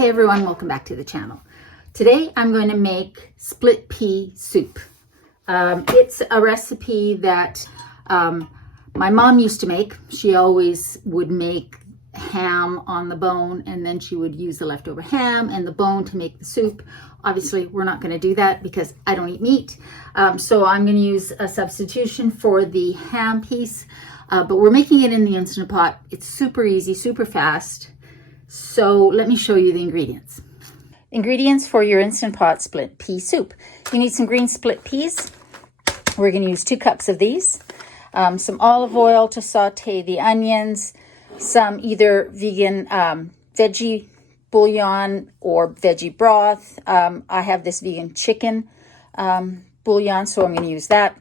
Hey everyone, welcome back to the channel. Today I'm going to make split pea soup. It's a recipe that my mom used to make. She always would make ham on the bone, and then she would use the leftover ham and the bone to make the soup. Obviously we're not going to do that because I don't eat meat, so I'm going to use a substitution for the ham piece, but we're making it in the Instant Pot. It's super easy, super fast. So let me show you the ingredients. Ingredients for your Instant Pot split pea soup. You need some green split peas. We're going to use 2 cups of these. Some olive oil to saute the onions. Some either vegan veggie bouillon or veggie broth. I have this vegan chicken bouillon, so I'm going to use that.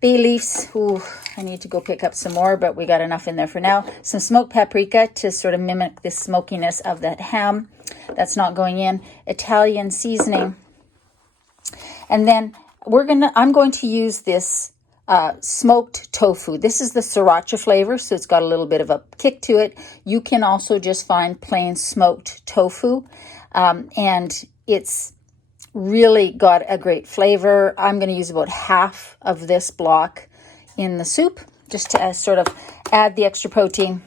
Bay leaves, ooh, I need to go pick up some more, but we got enough in there for now. Some smoked paprika to sort of mimic the smokiness of that ham. That's not going in. Italian seasoning. And then I'm going to use this smoked tofu. This is the sriracha flavor, so it's got a little bit of a kick to it. You can also just find plain smoked tofu, and it's really got a great flavor. I'm going to use about half of this block in the soup just to sort of add the extra protein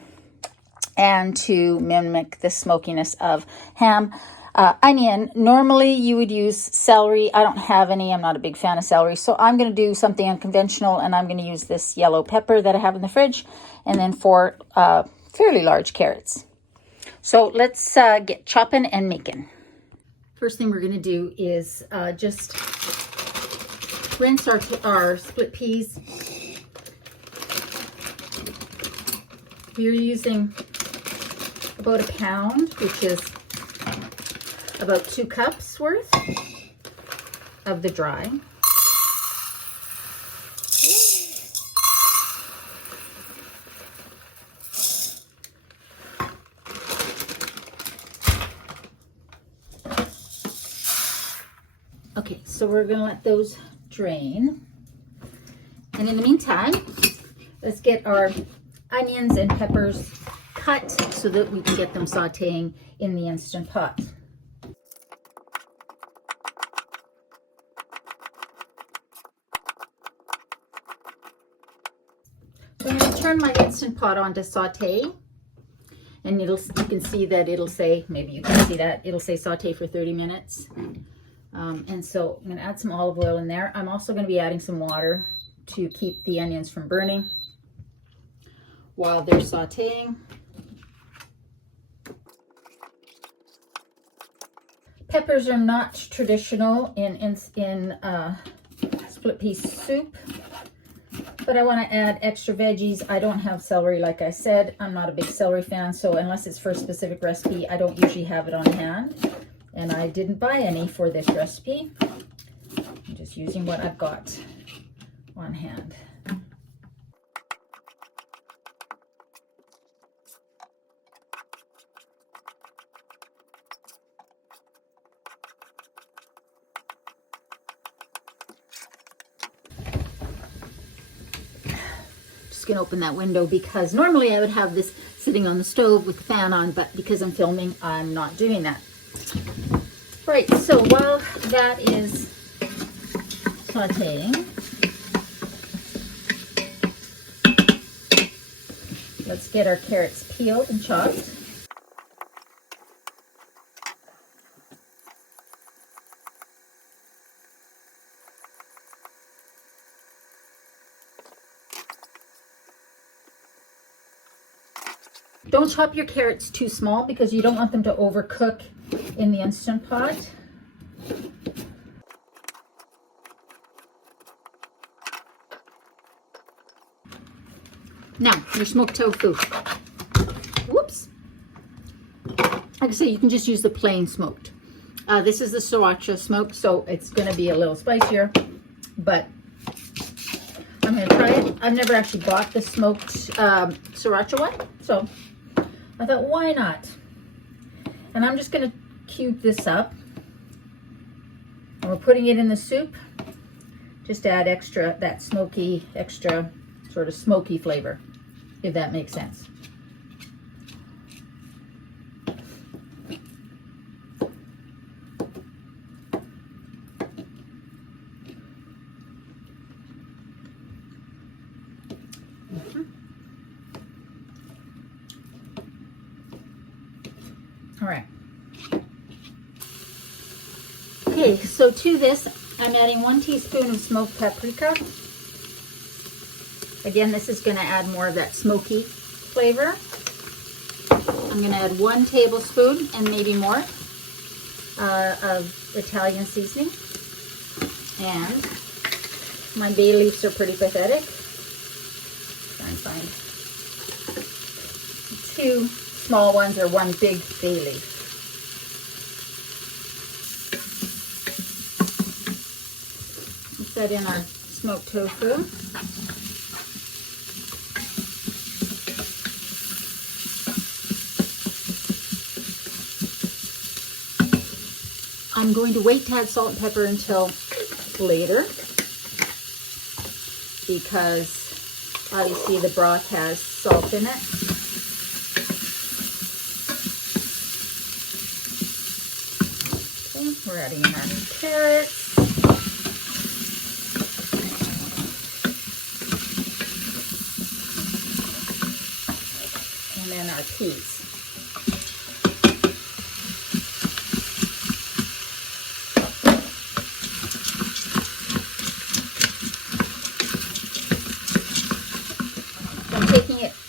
and to mimic the smokiness of ham. Onion, normally you would use celery. I don't have any. I'm not a big fan of celery, so I'm going to do something unconventional, and I'm going to use this yellow pepper that I have in the fridge, and then 4 fairly large carrots. So let's get chopping and making. First thing we're going to do is just rinse our split peas. We're using about a pound, which is about 2 cups worth of the dry. Okay, so we're going to let those drain. And in the meantime, let's get our onions and peppers cut so that we can get them sauteing in the Instant Pot. So I'm going to turn my Instant Pot on to saute, and you can see that it'll say, maybe you can see that, it'll say saute for 30 minutes. And so I'm going to add some olive oil in there. I'm also going to be adding some water to keep the onions from burning while they're sauteing. Peppers are not traditional in split pea soup, but I want to add extra veggies. I don't have celery, like I said. I'm not a big celery fan, so unless it's for a specific recipe, I don't usually have it on hand. And I didn't buy any for this recipe. I'm just using what I've got on hand. Just gonna open that window because normally I would have this sitting on the stove with the fan on, but because I'm filming, I'm not doing that. Right, so while that is sauteing, let's get our carrots peeled and chopped. Don't chop your carrots too small because you don't want them to overcook in the Instant Pot. Now, your smoked tofu. Whoops. Like I say, you can just use the plain smoked. This is the sriracha smoked, so it's going to be a little spicier, but I'm going to try it. I've never actually bought the smoked sriracha one, so I thought, why not? And I'm just going to cube this up. And we're putting it in the soup. Just to add extra, that smoky, extra sort of smoky flavor, if that makes sense. All right. Okay, so to this, I'm adding 1 teaspoon of smoked paprika. Again, this is going to add more of that smoky flavor. I'm going to add 1 tablespoon and maybe more of Italian seasoning. And my bay leaves are pretty pathetic. Try and find 2 small ones or 1 big bay leaf. Let's set in our smoked tofu. I'm going to wait to add salt and pepper until later because obviously the broth has salt in it. Okay, we're adding in our carrots. And then our peas.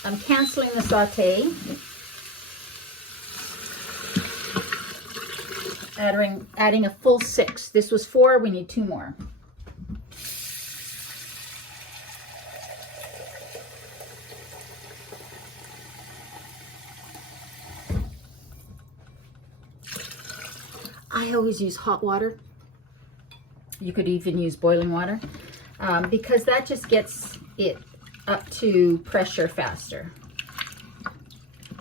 I'm canceling the sauté, adding a full 6. This was 4, we need 2 more. I always use hot water. You could even use boiling water because that just gets it up to pressure faster.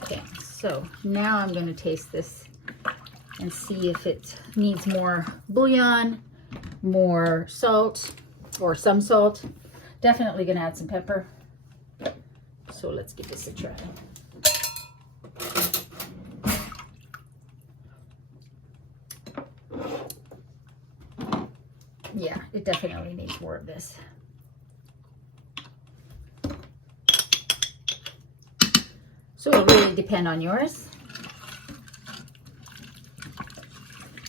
Okay, so now I'm going to taste this and see if it needs more bouillon, more salt, or some salt. Definitely going to add some pepper. So let's give this a try. Yeah, it definitely needs more of this. So it'll really depend on yours.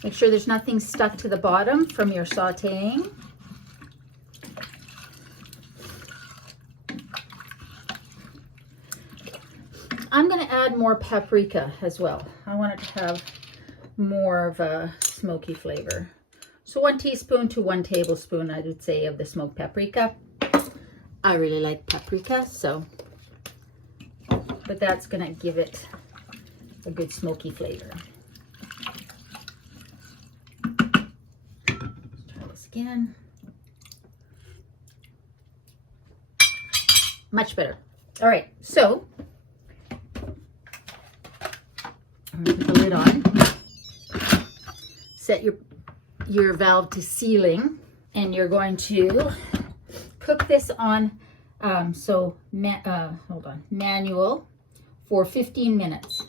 Make sure there's nothing stuck to the bottom from your sautéing. I'm going to add more paprika as well. I want it to have more of a smoky flavor. So 1 teaspoon to 1 tablespoon, I would say, of the smoked paprika. I really like paprika, so, but that's going to give it a good smoky flavor. Let's try this again. Much better. All right, so I'm going to put the lid on. Set your valve to sealing, and you're going to cook this on manual for 15 minutes.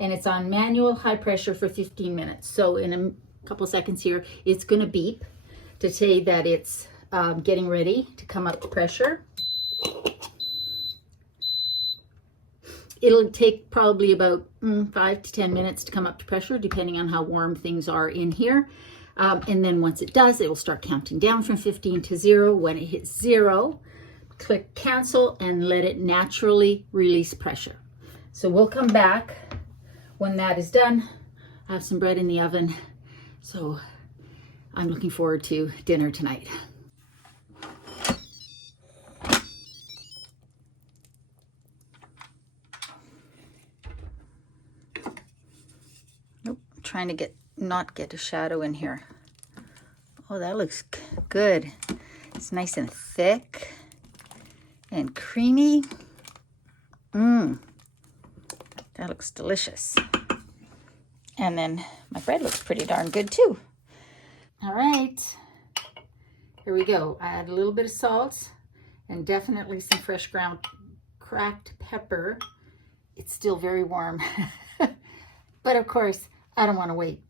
And it's on manual high pressure for 15 minutes. So in a couple seconds here, it's going to beep to say that it's getting ready to come up to pressure. It'll take probably about 5 to 10 minutes to come up to pressure, depending on how warm things are in here. And then once it does, it will start counting down from 15 to 0. When it hits 0, click cancel and let it naturally release pressure. So we'll come back when that is done. I have some bread in the oven, so I'm looking forward to dinner tonight. Trying to not get a shadow in here. Oh, that looks good. It's nice and thick and creamy. That looks delicious. And then my bread looks pretty darn good too. All right, here we go. I add a little bit of salt and definitely some fresh ground cracked pepper. It's still very warm, but of course, I don't want to wait.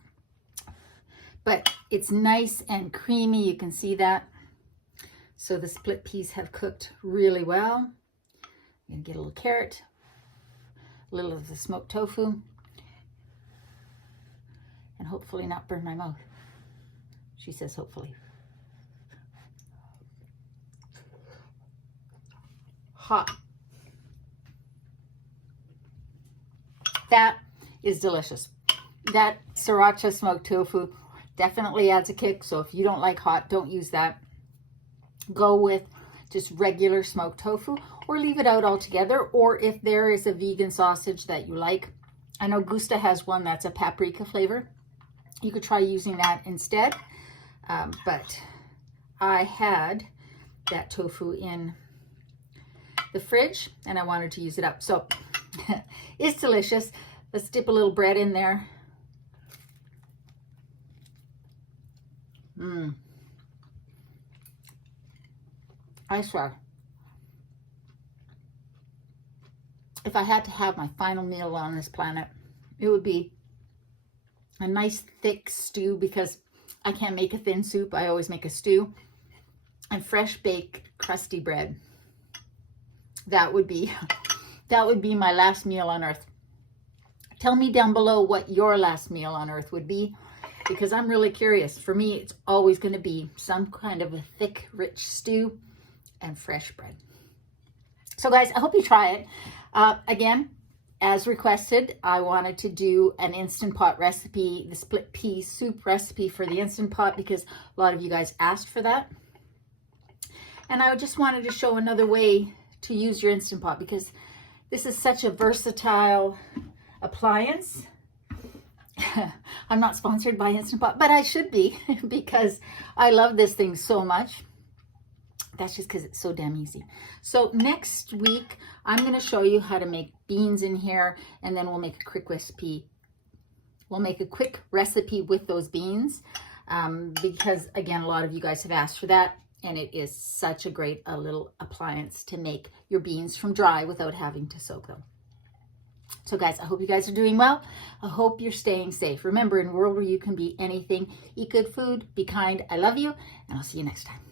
But it's nice and creamy. You can see that. So the split peas have cooked really well. I'm gonna get a little carrot, a little of the smoked tofu, and hopefully not burn my mouth. She says hopefully. Hot. That is delicious. That sriracha smoked tofu definitely adds a kick. So if you don't like hot, don't use that. Go with just regular smoked tofu, or leave it out altogether. Or if there is a vegan sausage that you like, I know Gusta has one that's a paprika flavor. You could try using that instead. But I had that tofu in the fridge and I wanted to use it up. So it's delicious. Let's dip a little bread in there. I swear, if I had to have my final meal on this planet, it would be a nice thick stew, because I can't make a thin soup. I always make a stew, and fresh baked crusty bread. That would be my last meal on earth. Tell me down below what your last meal on earth would be, because I'm really curious. For me, it's always going to be some kind of a thick, rich stew and fresh bread. So guys, I hope you try it. Again, as requested, I wanted to do an Instant Pot recipe, the split pea soup recipe for the Instant Pot, because a lot of you guys asked for that. And I just wanted to show another way to use your Instant Pot, because this is such a versatile appliance. I'm not sponsored by Instant Pot, but I should be, because I love this thing so much. That's just because it's so damn easy. So next week, I'm going to show you how to make beans in here, and then we'll make a quick recipe. We'll make a quick recipe with those beans, because again, a lot of you guys have asked for that, and it is such a great little appliance to make your beans from dry without having to soak them. So guys, I hope you guys are doing well. I hope you're staying safe. Remember, in a world where you can be anything, eat good food, be kind. I love you, and I'll see you next time.